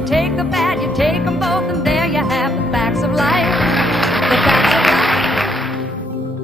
you take the bad, you take them both, and there you have the facts of life. The facts of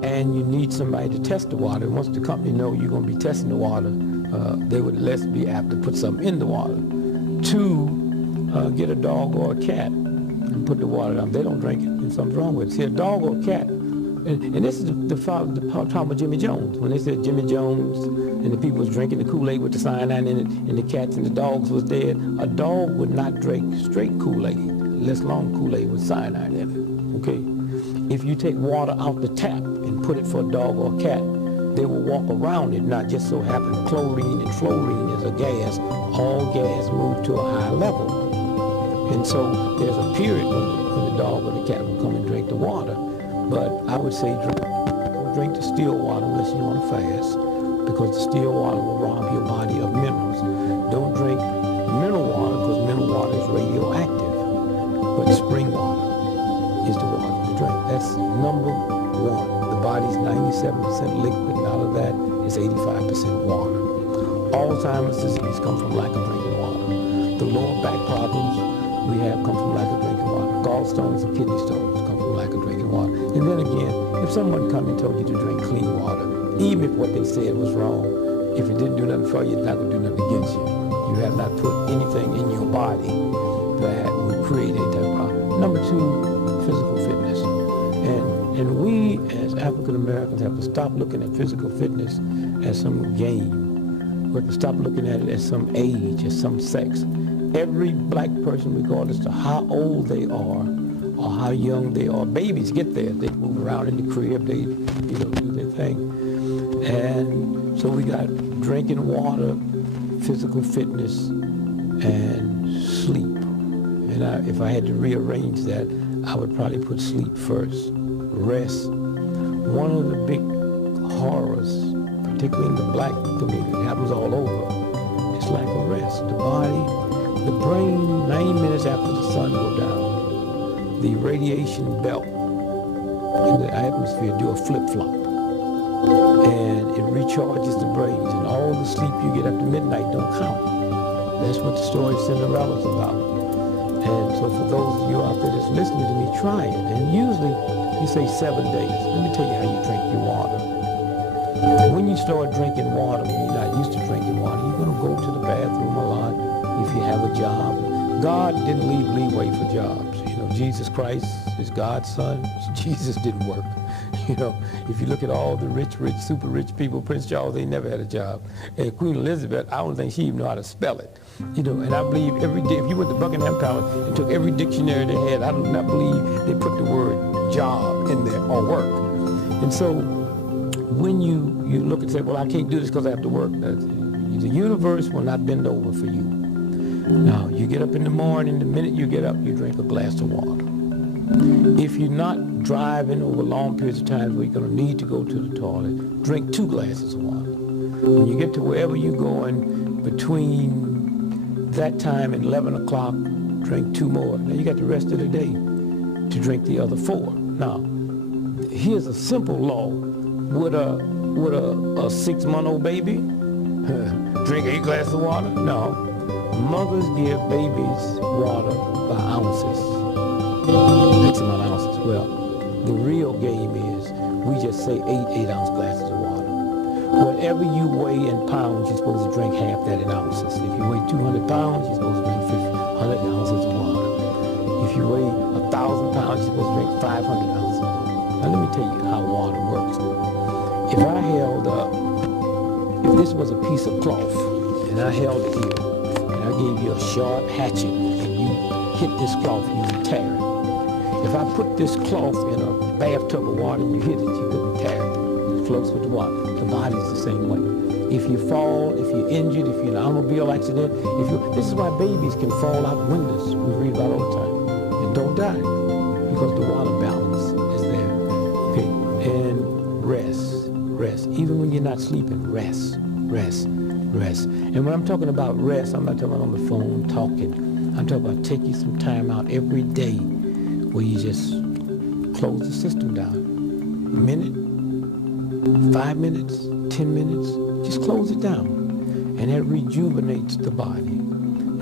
life. And you need somebody to test the water. Once the company know you're going to be testing the water, they would less be apt to put something in the water. Two, get a dog or a cat and put the water down. They don't drink it, and something's wrong with it. See, a dog or a cat, and this is the problem with Jimmy Jones. When they said Jimmy Jones and the people was drinking the Kool-Aid with the cyanide in it, and the cats and the dogs was dead, a dog would not drink straight Kool-Aid, less long Kool-Aid with cyanide in it, okay? If you take water out the tap and put it for a dog or a cat, they will walk around it. Not just so happen chlorine and fluorine is a gas. All gas move to a high level. And so there's a period when the dog or the cat will come and drink the water. But I would say don't drink the still water unless you're on a fast, because the still water will rob your body of minerals. Don't drink mineral water, because mineral water is radioactive. But spring water is the water to drink. That's number one. The body's 97% liquid, and out of that is 85% water. Alzheimer's disease comes from lack of drinking water. The lower back problems we have come from lack of drinking water. Gallstones and kidney stones come from lack of drinking water. And then again, if someone come and told you to drink clean water, even if what they said was wrong, if it didn't do nothing for you, it's not going to do nothing against you. You have not put anything in your body that would create a type of problem. Number two, physical fitness. And we as African Americans have to stop looking at physical fitness as some game. We have to stop looking at it as some age, as some sex. Every black person, regardless of how old they are or how young they are, babies get there. They move around in the crib, they do their thing. And so we got drinking water, physical fitness, and sleep. And if I had to rearrange that, I would probably put sleep first. Rest. One of the big horrors, particularly in the black community, it happens all over, it's lack of rest. The body, the brain, 90 minutes after the sun goes down, the radiation belt in the atmosphere do a flip-flop. And it recharges the brains, and all the sleep you get after midnight don't count. That's what the story of Cinderella's about. And so for those of you out there that's listening to me, try it. And usually, you say 7 days. Let me tell you how you drink your water. When you start drinking water, when you're not used to drinking water, you're going to go to the bathroom a lot if you have a job. God didn't leave leeway for jobs. You know, Jesus Christ is God's son. Jesus didn't work. You know, if you look at all the rich, super rich people, Prince Charles, they never had a job. And Queen Elizabeth, I don't think she even know how to spell it. You know, and I believe every day, if you went to Buckingham Palace and took every dictionary they had, I do not believe they put the word job in there or work. And so when you look and say, well, I can't do this because I have to work, the universe will not bend over for you. Now, you get up in the morning, the minute you get up, you drink a glass of water. If you're not driving over long periods of time where you're going to need to go to the toilet, drink 2 glasses of water. When you get to wherever you're going, between that time and 11 o'clock, drink 2 more. Now you got the rest of the day to drink the other 4. Now, here's a simple law. Would a 6-month-old baby drink 8 glasses of water? No. Mothers give babies water by ounces. X amount of ounces. Well, the real game is we just say 8-ounce glasses of water. Whatever you weigh in pounds, you're supposed to drink half that in ounces. If you weigh 200 pounds, you're supposed to drink 100 ounces of water. If you weigh 1,000 pounds, you're supposed to drink 500 ounces of water. Now let me tell you how water works. If I held up, if this was a piece of cloth, and I held it here, and I gave you a sharp hatchet, and you hit this cloth, you would tear it. If I put this cloth in a bathtub of water and you hit it, you couldn't tear it. It floats with the water. The body's the same way. If you fall, if you're injured, if you're in an automobile accident, this is why babies can fall out windows, we read about all the time, and don't die, because the water balance is there. Okay, and rest. Even when you're not sleeping, rest. And when I'm talking about rest, I'm not talking about on the phone talking. I'm talking about taking some time out every day where you just close the system down. A minute, 5 minutes, 10 minutes, just close it down. And that rejuvenates the body.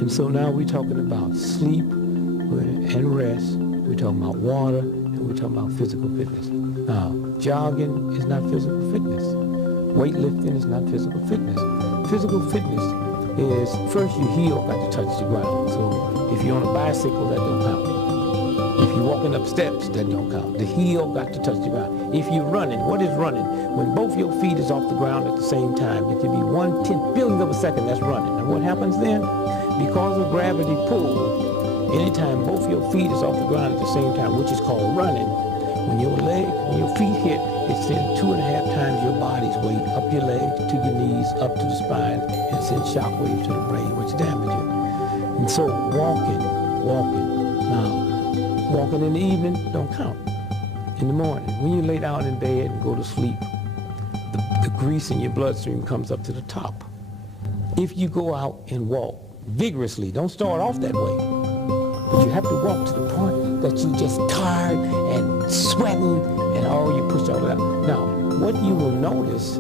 And so now we're talking about sleep and rest. We're talking about water, and we're talking about physical fitness. Now, jogging is not physical fitness. Weightlifting is not physical fitness. Physical fitness is, first your heel got to touch the ground. So if you're on a bicycle, that don't count. If you're walking up steps, that don't count. The heel got to touch the ground. If you're running, what is running? When both your feet is off the ground at the same time, it could be 1/10 billionth of a second, that's running. And what happens then? Because of gravity pull, anytime both your feet is off the ground at the same time, which is called running, when your feet hit, it sends 2.5 times your body's weight up your legs to your knees, up to the spine, and sends shock waves to the brain, which damage it. And so walking. Now, walking in the evening don't count. In the morning, when you lay down in bed and go to sleep, the grease in your bloodstream comes up to the top. If you go out and walk vigorously, don't start off that way, but you have to walk to the point that you're just tired and sweating and you push all that. Now, what you will notice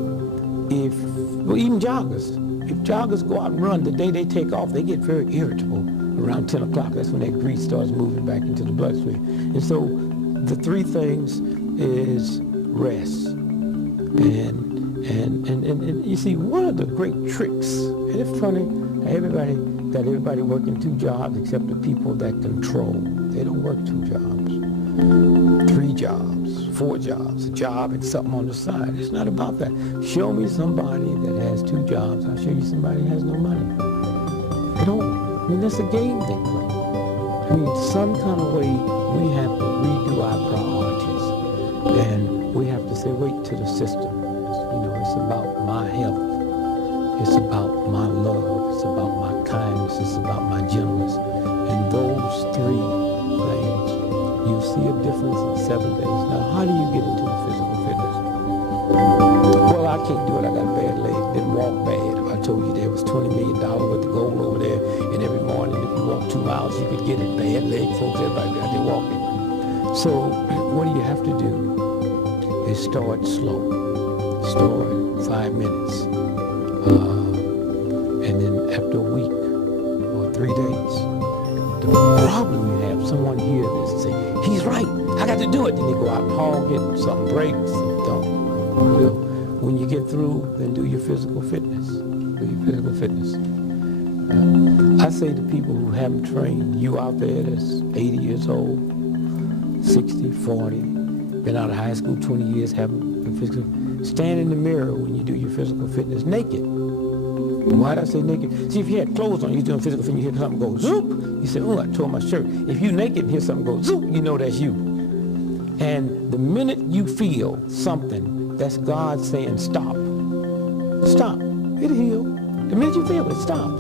even joggers, if joggers go out and run, the day they take off, they get very irritable. Around 10 o'clock, that's when that grease starts moving back into the bloodstream. And so the three things is rest. And you see, one of the great tricks, and it's funny, everybody working 2 jobs except the people that control. They don't work 2 jobs, 3 jobs, 4 jobs, a job and something on the side. It's not about that. Show me somebody that has 2 jobs. I'll show you somebody that has no money. They don't. I mean, that's a game they play. I mean, some kind of way we have to redo our priorities. And we have to say, wait to the system. It's about my health. It's about my love. It's about my kindness. It's about my gentleness. And those 3 things, you'll see a difference in 7 days. Now, how do you get into the physical fitness? Well, I can't do it. I got a bad leg. Didn't walk bad. I told you there was $20 million worth of gold over there, and every morning if you walk 2 miles, you could get it. Bad leg, folks, everybody out there walking. So what do you have to do is start slow. Start 5 minutes. And then after a week or 3 days, the problem you have, someone hear this and say, he's right, I got to do it. Then they go out and hog it, something breaks, and don't. When you get through, then do your physical fitness. Do your physical fitness. I say to people who haven't trained, you out there that's 80 years old, 60, 40, been out of high school 20 years, haven't been physical, stand in the mirror when you do your physical fitness naked. Why did I say naked? See, if you had clothes on, you're doing physical fitness, you hear something go zoop, you say, oh, I tore my shirt. If you naked and hear something go zoop, you know that's you. And the minute you feel something, that's God saying stop. Stop. It'll heal. The minute you feel it, stop.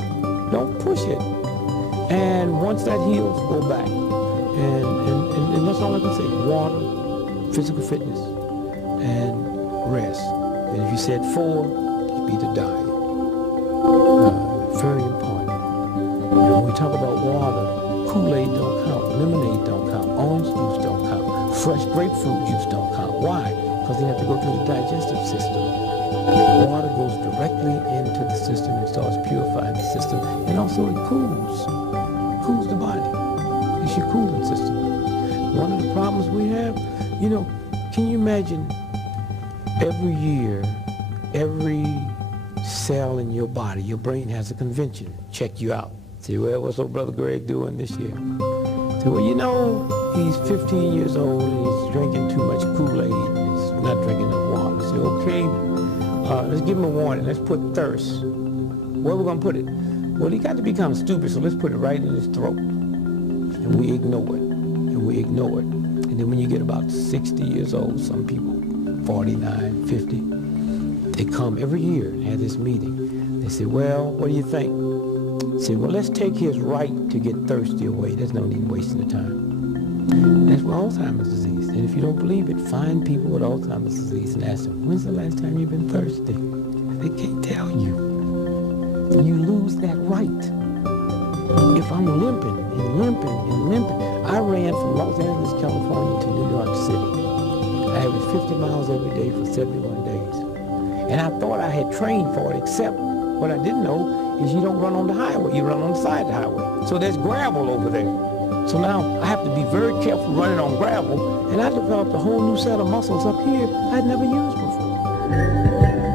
Don't push it. And once that heals, go back. And that's all I can say. Water, physical fitness, and rest. And if you said 4, it'd be the diet. Very important. When we talk about water, Kool-Aid don't count, lemonade don't count, orange juice don't count, fresh grapefruit juice don't count. Why? Because they have to go through the digestive system. Water goes directly into the system and starts purifying the system, and also it cools the body. It's your cooling system. One of the problems we have, can you imagine every year, every cell in your body, your brain has a convention, check you out. Say, well, what's old brother Greg doing this year? Say, well, he's 15 years old and he's drinking too much Kool-Aid and he's not drinking enough water. Say, okay, let's give him a warning. Let's put thirst. Where are we going to put it? Well, he got to be kind of stupid, so let's put it right in his throat. And we ignore it. And then when you get about 60 years old, some people, 49, 50, they come every year and have this meeting. They say, well, what do you think? They say, well, let's take his right to get thirsty away. There's no need wasting the time. That's for Alzheimer's disease. And if you don't believe it, find people with Alzheimer's disease and ask them, when's the last time you've been thirsty? They can't tell you. You lose that right. If I'm limping, I ran from Los Angeles, California to New York City. I averaged 50 miles every day for 71 days. And I thought I had trained for it, except What I didn't know is you don't run on the highway, you run on the side of the highway. So there's gravel over there. So now I have to be very careful running on gravel, and I developed a whole new set of muscles up here I'd never used before.